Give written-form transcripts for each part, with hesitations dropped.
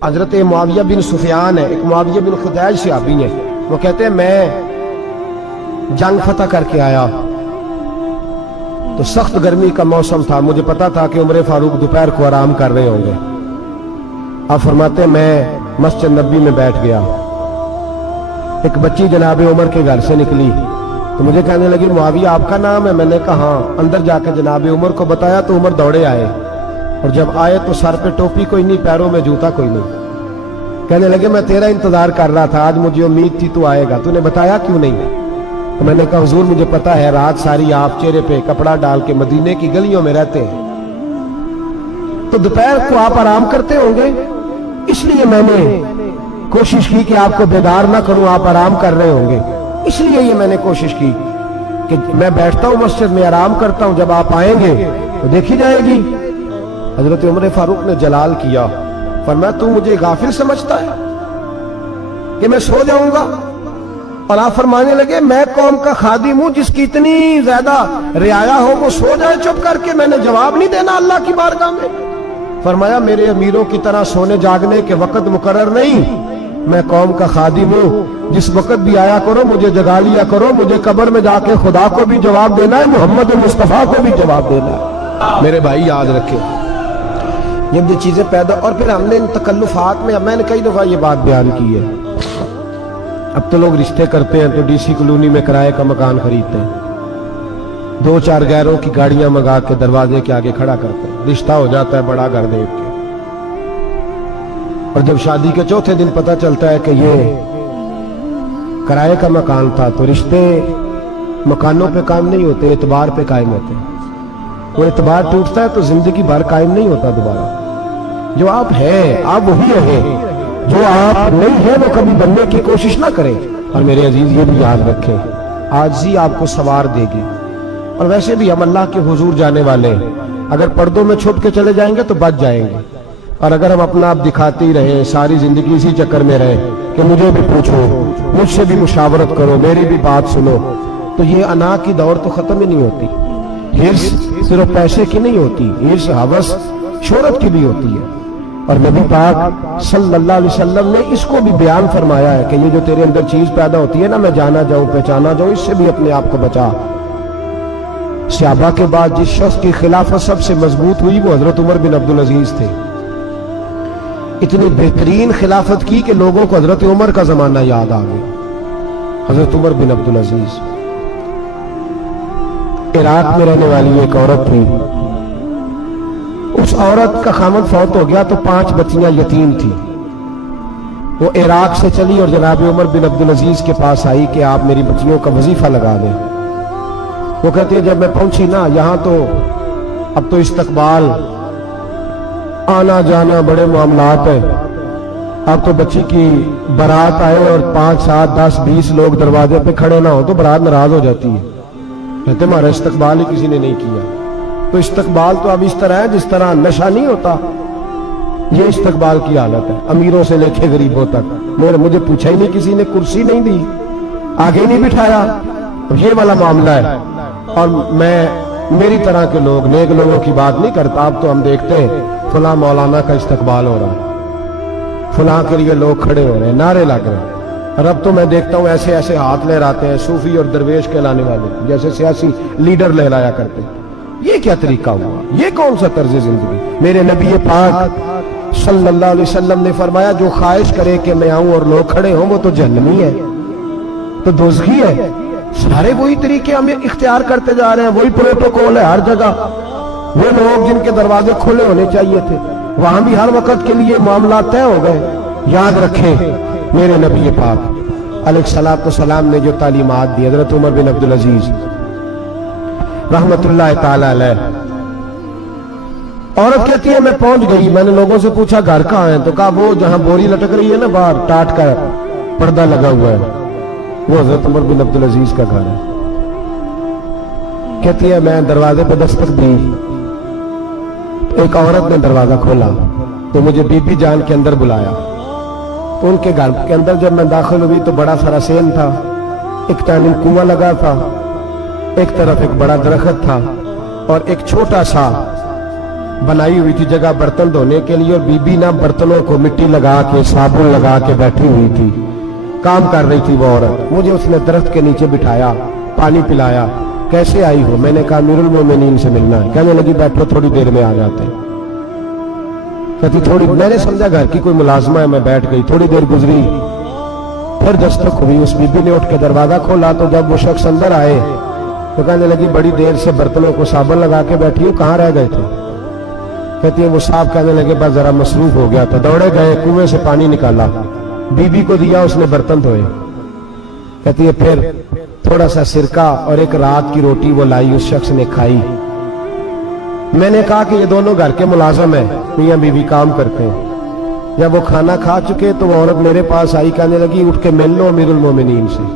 حضرت معاویہ بن سفیان ہے، ایک معاویہ بن خدیج صحابی ہیں، وہ کہتے ہیں میں جنگ فتح کر کے آیا تو سخت گرمی کا موسم تھا، مجھے پتا تھا کہ عمر فاروق دوپہر کو آرام کر رہے ہوں گے۔ آپ فرماتے ہیں میں مسجد نبی میں بیٹھ گیا، ایک بچی جناب عمر کے گھر سے نکلی تو مجھے کہنے لگی معاویہ آپ کا نام ہے؟ میں نے کہا ہاں۔ اندر جا کے جناب عمر کو بتایا تو عمر دوڑے آئے، اور جب آئے تو سر پہ ٹوپی کوئی نہیں، پیروں میں جوتا کوئی نہیں۔ کہنے لگے میں تیرا انتظار کر رہا تھا، آج مجھے امید تھی تو آئے گا، تو نے بتایا کیوں نہیں؟ تو میں نے کہا حضور مجھے پتا ہے رات ساری آپ چہرے پہ کپڑا ڈال کے مدینے کی گلیوں میں رہتے ہیں، تو دوپہر کو آپ آرام کرتے ہوں گے، اس لیے میں نے کوشش کی کہ آپ کو بیدار نہ کروں، آپ آرام کر رہے ہوں گے، اس لیے یہ میں نے کوشش کی کہ میں بیٹھتا ہوں مسجد میں آرام کرتا ہوں، جب آپ آئیں گے تو دیکھی جائے گی۔ حضرت عمر فاروق نے جلال کیا، فرمایا تو مجھے غافل سمجھتا ہے کہ میں سو جاؤں گا؟ اور آپ فرمانے لگے میں قوم کا خادم ہوں، جس کی اتنی زیادہ رعایا ہو وہ سو جائے چپ کر کے، میں نے جواب نہیں دینا اللہ کی بارگاہ میں؟ فرمایا میرے امیروں کی طرح سونے جاگنے کے وقت مقرر نہیں، میں قوم کا خادم ہوں، جس وقت بھی آیا کرو مجھے جگا لیا کرو، مجھے قبر میں جا کے خدا کو بھی جواب دینا ہے، محمد مصطفیٰ کو بھی جواب دینا ہے۔ میرے بھائی یاد رکھیں جب یہ چیزیں پیدا، اور پھر ہم نے ان تکلفات میں، میں نے کئی دفعہ یہ بات بیان کی ہے، اب تو لوگ رشتے کرتے ہیں تو ڈی سی کالونی میں کرائے کا مکان خریدتے ہیں، 2-4 غیروں کی گاڑیاں منگا کے دروازے کے آگے کھڑا کرتے ہیں، رشتہ ہو جاتا ہے بڑا گھر دیکھ کے، اور جب شادی کے چوتھے دن پتہ چلتا ہے کہ یہ کرائے کا مکان تھا، تو رشتے مکانوں پہ قائم نہیں ہوتے، اعتبار پہ قائم ہوتے ہیں۔ وہ اعتبار ٹوٹتا ہے تو زندگی بھر قائم نہیں ہوتا دوبارہ۔ جو آپ ہیں آپ وہی رہیں، جو آپ نہیں ہیں وہ کبھی بننے کی کوشش نہ کریں۔ اور میرے عزیز یہ بھی یاد رکھیں عاجزی آپ کو سوار دے گی، اور ویسے بھی ہم اللہ کے حضور جانے والے ہیں، اگر پردوں میں چھپ کے چلے جائیں گے تو بچ جائیں گے، اور اگر ہم اپنا آپ دکھاتے ہی رہیں ساری زندگی اسی چکر میں رہیں کہ مجھے بھی پوچھو، مجھ سے بھی مشاورت کرو، میری بھی بات سنو، تو یہ انا کی دور تو ختم ہی نہیں ہوتی۔ حرص صرف پیسے کی نہیں ہوتی، حرص ہوس شہرت کی بھی ہوتی ہے، اور نبی پاک صلی اللہ علیہ وسلم نے اس کو بھی بیان فرمایا ہے کہ یہ جو تیرے اندر چیز پیدا ہوتی ہے نا، میں جانا جاؤں پہچانا جاؤں، اس سے بھی اپنے آپ کو بچا۔ صحابہ کے بعد جس شخص کی خلافت سب سے مضبوط ہوئی وہ حضرت عمر بن عبدالعزیز تھے۔ اتنی بہترین خلافت کی کہ لوگوں کو حضرت عمر کا زمانہ یاد آ گیا۔ حضرت عمر بن عبدالعزیز عراق میں رہنے والی ایک عورت تھی، اس عورت کا خامد فوت ہو گیا تو 5 بچیاں یتیم تھی، وہ عراق سے چلی اور جناب عمر بن عبدالعزیز کے پاس آئی کہ آپ میری بچیوں کا وظیفہ لگا دیں۔ وہ کہتے ہیں جب میں پہنچی نا یہاں تو اب تو استقبال آنا جانا بڑے معاملات ہیں، اب تو بچی کی برات آئے اور 5, 7, 10, 20 لوگ دروازے پہ کھڑے نہ ہو تو برات ناراض ہو جاتی ہے، کہتے ہمارا استقبال ہی کسی نے نہیں کیا۔ تو استقبال تو اب اس طرح ہے جس طرح نشہ نہیں ہوتا، یہ استقبال کی حالت ہے، امیروں سے لے کے غریبوں تک۔ مجھے پوچھا ہی نہیں کسی نے، کرسی نہیں دی، آگے نہیں بٹھایا، یہ والا معاملہ ہے۔ اور میں میری طرح کے لوگ نیک لوگوں کی بات نہیں کرتا، اب تو ہم دیکھتے ہیں فلاں مولانا کا استقبال ہو رہا ہے، فلاں کے لیے لوگ کھڑے ہو رہے ہیں، نعرے لگ رہے ہیں، اور اب تو میں دیکھتا ہوں ایسے ایسے ہاتھ لہراتے ہیں صوفی اور درویش کہلانے والے، جیسے سیاسی لیڈر لہرایا کرتے ہیں۔ یہ کیا طریقہ ہوا؟ یہ کون سا طرز زندگی؟ میرے نبی پاک صلی اللہ علیہ وسلم نے فرمایا جو خواہش کرے کہ میں آؤں اور لوگ کھڑے ہوں وہ تو جہنمی ہے، تو دوزخی ہے۔ سارے وہی طریقے ہم اختیار کرتے جا رہے ہیں، وہی پروٹوکول ہے ہر جگہ۔ وہ لوگ جن کے دروازے کھلے ہونے چاہیے تھے وہاں بھی ہر وقت کے لیے معاملات طے ہو گئے۔ یاد رکھیں میرے نبی پاک علیہ الصلوۃ والسلام نے جو تعلیمات دی، حضرت عمر بن عبدالعزیز رحمت اللہ تعالی علیہ، عورت کہتی ہے میں پہنچ گئی، میں نے لوگوں سے پوچھا گھر کہاں ہے، تو کہا وہ جہاں بوری لٹک رہی ہے نا باہر ٹاٹ کا پردہ لگا ہوا ہے وہ حضرت عمر بن عبدالعزیز کا گھر ہے۔ کہتی ہے میں دروازے پہ دستک دی، ایک عورت نے دروازہ کھولا تو مجھے بی بی جان کے اندر بلایا، تو ان کے گھر کے اندر جب میں داخل ہوئی تو بڑا سارا سین تھا، ایک ٹائم کنواں لگا تھا، ایک طرف ایک بڑا درخت تھا، اور ایک چھوٹا سا बनाई हुई थी जगह बर्तन धोने के लिए, और बीबी ना बर्तनों को मिट्टी लगा के साबुन लगा के बैठी हुई थी, काम कर रही थी वो औरत। मुझे उसने दरख्त के नीचे बिठाया, पानी पिलाया। कैसे आई हो? मैंने कहा अमीरुल मोमिनीन से मिलना है। कहने लगी बैठो, थोड़ी देर में आ जाते। कहती थोड़ी, मैंने समझा घर की कोई मुलाजमा है, मैं बैठ गई। थोड़ी देर गुजरी, फिर दस्तक हुई। उस बीबी ने उठ के दरवाजा खोला तो जब वो शख्स अंदर आए तो कहने लगी बड़ी देर से बर्तनों को साबुन लगा के बैठी हूँ, कहाँ रह गए थे? कहती है वो साहब कहने लगे बस जरा मसरूफ हो गया था। दौड़े गए, कुएं से पानी निकाला, बीबी को दिया, उसने बर्तन धोए। कहती है फिर थोड़ा सा सिरका और एक रात की रोटी वो लाई, उस शख्स ने खाई। मैंने कहा कि ये दोनों घर के मुलाजिम है, मियां बीवी काम करते हैं। जब वो खाना खा चुके तो वो औरत मेरे पास आई, कहने लगी उठ के मिल लो अमीरुल मोमिनीन से।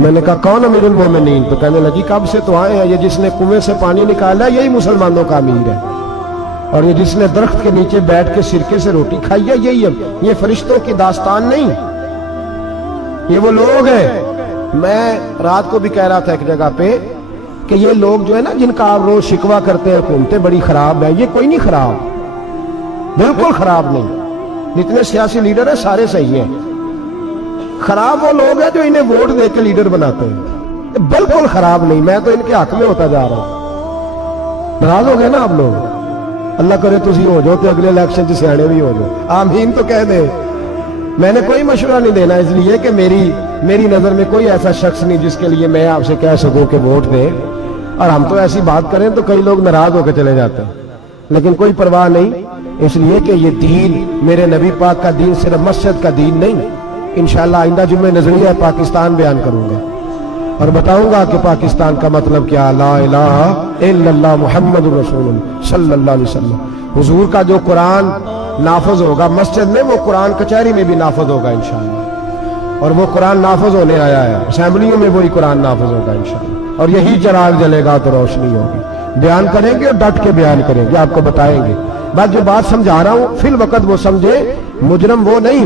मैंने कहा कौन अमीरुल मोमिनीन? तो कहने लगी कब से तो आए हैं, ये जिसने कुएं से पानी निकाला यही मुसलमानों का अमीर है, और ये जिसने दरख्त के नीचे बैठ के सिरके से रोटी खाई है यही है। ये फरिश्तों की दास्तान नहीं, ये वो लोग हैं। मैं रात को भी कह रहा था एक जगह पे कि ये लोग जो है ना, जिनका आप रोज शिकवा करते हैं हुकूमतें बड़ी खराब है, ये कोई नहीं खराब, बिल्कुल खराब नहीं। जितने सियासी लीडर हैं सारे सही हैं। खराब वो लोग हैं जो इन्हें वोट देकर लीडर बनाते हैं, बिल्कुल खराब नहीं। मैं तो इनके हक में होता जा रहा हूं। नाराज हो गए ना आप लोग? अल्लाह करे तुसी हो जाओ तो अगले इलेक्शन से सियाने भी हो जाओ, आमीन तो कह दे। मैंने कोई मशवरा नहीं देना, इसलिए कि मेरी नजर में कोई ऐसा शख्स नहीं जिसके लिए मैं आपसे कह सकूं कि वोट दे। और हम तो ऐसी बात करें तो कई लोग नाराज होकर चले जाते हैं, लेकिन कोई परवाह नहीं, इसलिए कि ये दीन मेरे नबी पाक का दीन सिर्फ मस्जिद का दीन नहीं। इंशाअल्लाह आइंदा जुम्मे नजरिया पाकिस्तान बयान करूंगा और बताऊंगा कि पाकिस्तान का मतलब क्या, ला इलाहा इल्लल्लाह मुहम्मदुर रसूलुल्लाह सल्लल्लाहु अलैहि वसल्लम। हुजूर का जो कुरान नाफज होगा मस्जिद में, वो कुरान कचहरी में भी नाफज होगा इंशाअल्लाह। और वो कुरान नाफज होने आया है, असेंबलियों में वही कुरान नाफज होगा इंशाअल्लाह। और यही चिराग जलेगा तो रोशनी होगी। बयान करेंगे और डट के बयान करेंगे, आपको बताएंगे। बस जो बात समझा रहा हूं फिल वक्त वो समझे, मुजरम वो नहीं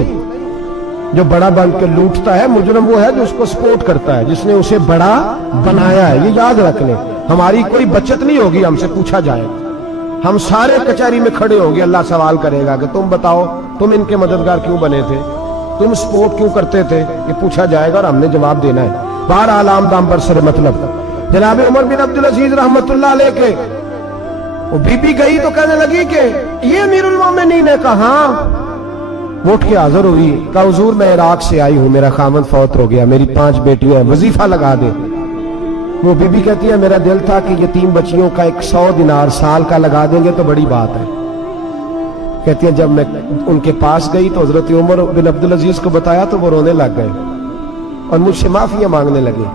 जो बड़ा बन के लूटता है, मुजरम वो है जो उसको सपोर्ट करता है, जिसने उसे बड़ा बनाया है। ये याद रख लें, हमारी कोई बचत नहीं होगी, हमसे पूछा जाए, हम सारे कचहरी में खड़े होंगे, अल्लाह सवाल करेगा कि तुम बताओ तुम इनके मददगार क्यों बने थे, तुम सपोर्ट क्यों करते थे, ये पूछा जाएगा और हमने जवाब देना है। बहरहाल आम दाम पर सर मतलब जनाब उमर बिन अब्दुल अजीज रहमतुल्लाह अलैह के वो बीबी गई तो कहने लगी कि ये अमीरुल मोमिनीन ने कहा, वो उठ के हाजिर हुई, कहा हुजूर मैं इराक से आई हूं, मेरा खामन फौत हो गया, मेरी 5 बेटियां हैं, वजीफा लगा दे। वो बीबी कहती है मेरा दिल था कि यतीम बच्चियों का 100 दिनार साल का लगा देंगे तो बड़ी बात है। कहती है जब मैं उनके पास गई तो हजरत उमर बिन अब्दुल अजीज को बताया तो वो रोने लग गए और मुझसे माफियां मांगने लगे।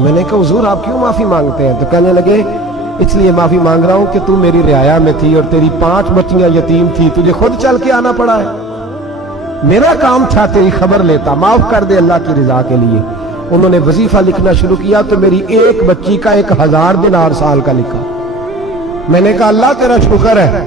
मैंने कहा हुजूर आप क्यों माफी मांगते हैं? तो कहने लगे इसलिए माफी मांग रहा हूं कि तू मेरी रियाया में थी और तेरी 5 बच्चियां यतीम थी, तुझे खुद चल के आना पड़ा है, मेरा काम था तेरी खबर लेता, माफ कर दे अल्लाह की रजा के लिए। उन्होंने वजीफा लिखना शुरू किया तो मेरी एक बच्ची का 1000 दिनार साल का लिखा। मैंने कहा अल्लाह तेरा शुक्र है।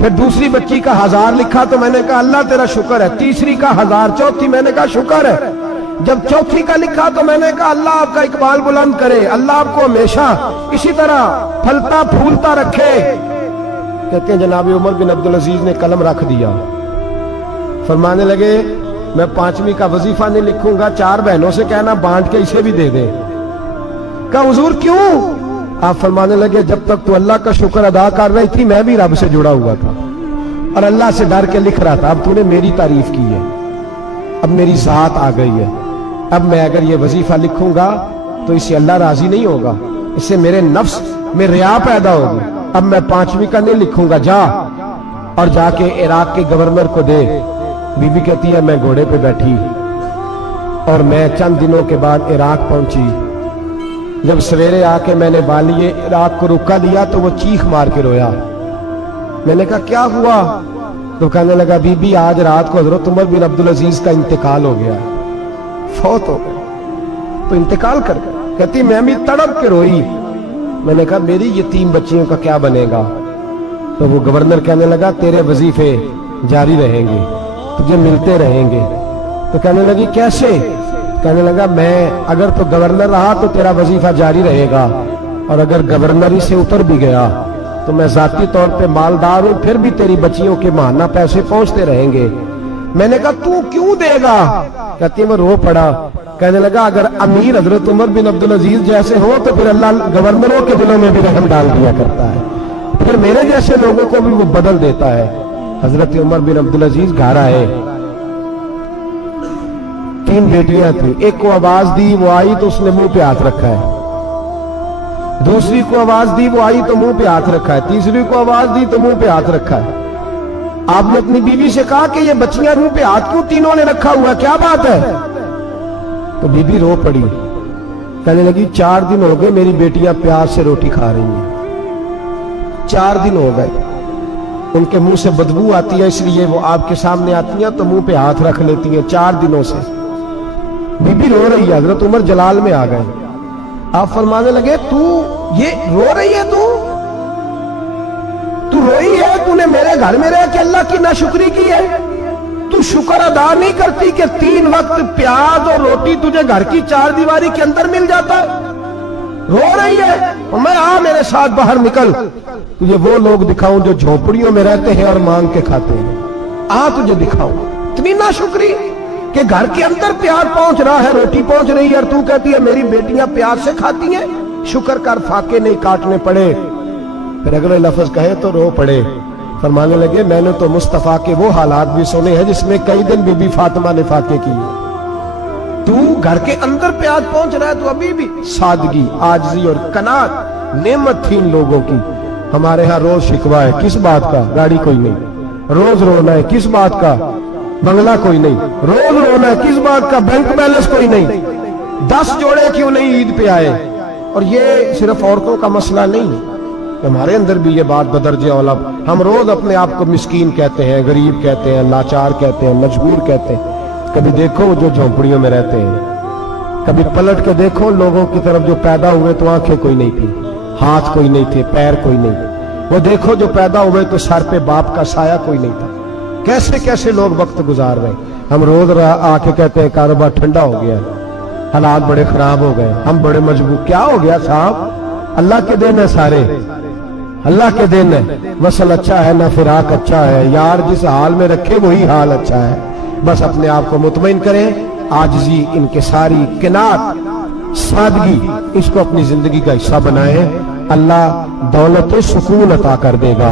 फिर दूसरी बच्ची का 1000 लिखा तो मैंने कहा अल्लाह तेरा शुक्र है। तीसरी का 1000, चौथी मैंने कहा शुक्र है। जब चौथी का लिखा तो मैंने कहा अल्लाह आपका इकबाल बुलंद करे, अल्लाह आपको हमेशा इसी तरह फलता फूलता रखे। कहते हैं जनाब उमर बिन अब्दुल अजीज ने कलम रख दिया, फरमाने लगे मैं 5वीं का वजीफा नहीं लिखूंगा, 4 बहनों से कहना बांट के इसे भी दे दे। कहा हुजूर क्यों? आप फरमाने लगे जब तक तू अल्लाह का शुक्र अदा कर रही थी मैं भी रब से जुड़ा हुआ था और अल्लाह से डर के लिख रहा था। अब तूने मेरी तारीफ की है, अब मेरी जात आ गई है, अब मैं अगर ये वजीफा लिखूंगा तो इससे अल्लाह राजी नहीं होगा, इससे मेरे नफ्स में रिया पैदा होगी। अब मैं 5वीं का नहीं लिखूंगा, जा और जाके इराक के गवर्नर को दे। बीबी कहती है मैं घोड़े पे बैठी और मैं चंद दिनों के बाद इराक पहुंची। जब सवेरे आके मैंने बालिए इराक को रुका दिया तो वो चीख मार के रोया। मैंने कहा क्या हुआ? तो कहने लगा बीबी आज रात को हजरत उमर बिन अब्दुल अजीज का इंतकाल हो गया, फौत हो गया, तो इंतकाल कर गया। कहती मैं भी तड़प के रोई। मैंने कहा मेरी यतीम बच्चियों का क्या बनेगा? तो वो गवर्नर कहने लगा तेरे वजीफे जारी रहेंगे, तुझे मिलते रहेंगे। तो कहने लगी कैसे? कहने लगा मैं अगर तो गवर्नर रहा तो तेरा वजीफा जारी रहेगा और अगर गवर्नरी से उतर भी गया तो मैं जाती तौर पे मालदार हूं, फिर भी तेरी बच्चियों के माहाना पैसे पहुंचते रहेंगे। मैंने कहा तू क्यों देगा? कहती मैं रो पड़ा। कहने लगा अगर अमीर हजरत उमर बिन अब्दुल अजीज जैसे हो तो फिर अल्लाह गवर्नरों के दिलों में भी रहम डाल दिया करता है, फिर मेरे जैसे लोगों को भी वो बदल देता है। हजरत उमर बिन अब्दुल अजीज घर आए, 3 बेटियां थी। एक को आवाज दी, वो आई तो उसने मुंह पे हाथ रखा है। दूसरी को आवाज दी, वो आई तो मुंह पे हाथ रखा है। तीसरी को आवाज दी तो मुंह पे हाथ रखा है। आपने अपनी बीवी से कहा कि ये बच्चियां मुंह पे हाथ क्यों तीनों ने रखा हुआ, क्या बात है? तो बीबी रो पड़ी, कहने लगी 4 दिन हो गए मेरी बेटियां प्यार से रोटी खा रही हैं, 4 दिन हो गए। उनके मुंह से बदबू आती है, इसलिए वो आपके सामने आती हैं तो मुंह पे हाथ रख लेती हैं 4 दिनों से। बीबी रो रही है। हजरत उमर जलाल में आ गए। आप फरमाने लगे तू ये रो रही है, तू रोई है, तूने मेरे घर में रह के अल्लाह की नाशुक्री की है, तू शुक्र अदा नहीं करती कि 3 वक्त प्याज और रोटी तुझे घर की 4 दीवारी के अंदर मिल जाता है? रो रही है। और मैं आ मेरे साथ बाहर निकल, तुझे वो लोग दिखाऊं जो झोपड़ियों में रहते हैं और मांग के खाते हैं। आ तुझे दिखाऊं। इतनी नाशुक्री कि घर के अंदर प्याज पहुंच रहा है, रोटी पहुंच रही है, और तू कहती है मेरी बेटियां प्याज से खाती हैं, शुक्र कर फाके नहीं काटने पड़े। फिर अगले लफ्ज कहे तो रो पड़े। फरमाने लगे मैंने तो मुस्तफा के वो हालात भी सुने हैं जिसमें कई दिन बीबी फातिमा ने फाके किए। तू घर के अंदर प्याज पहुंच रहा है, तो अभी भी सादगी, आजिज़ी और कनात नेमत थी इन लोगों की। हमारे यहाँ रोज शिकवा है, किस बात का? गाड़ी कोई नहीं। रोज रोना है, किस बात का? बंगला कोई नहीं। रोज रोना है, किस बात का? बैंक बैलेंस कोई नहीं। 10 जोड़े क्यों नहीं ईद पे आए? और ये सिर्फ औरतों का मसला नहीं, हमारे अंदर भी ये बात बदर्जे औला। हम रोज अपने आप को मिस्कीन कहते हैं, गरीब कहते हैं, लाचार कहते हैं, मजबूर कहते हैं। कभी देखो जो झोंपड़ियों में रहते हैं, कभी पलट के देखो लोगों की तरफ जो पैदा हुए तो आंखें कोई नहीं थी, हाथ कोई नहीं थे, पैर कोई नहीं। वो देखो जो पैदा हुए तो सर पे बाप का साया कोई नहीं था। कैसे कैसे लोग वक्त गुजार रहे। हम रोज आके कहते हैं कारोबार ठंडा हो गया, हालात बड़े खराब हो गए, हम बड़े मजबूर। क्या हो गया साहब? अल्लाह के दिन है सारे, अल्लाह के दिन है। वसल अच्छा है ना फिराक अच्छा है, यार जिस हाल में रखे वही हाल अच्छा है। बस अपने आप को मुतमईन करें, आजिज़ी, इनकिसारी, किनात, सादगी, इसको अपनी जिंदगी का हिस्सा बनाएं। अल्लाह दौलत सुकून अता कर देगा।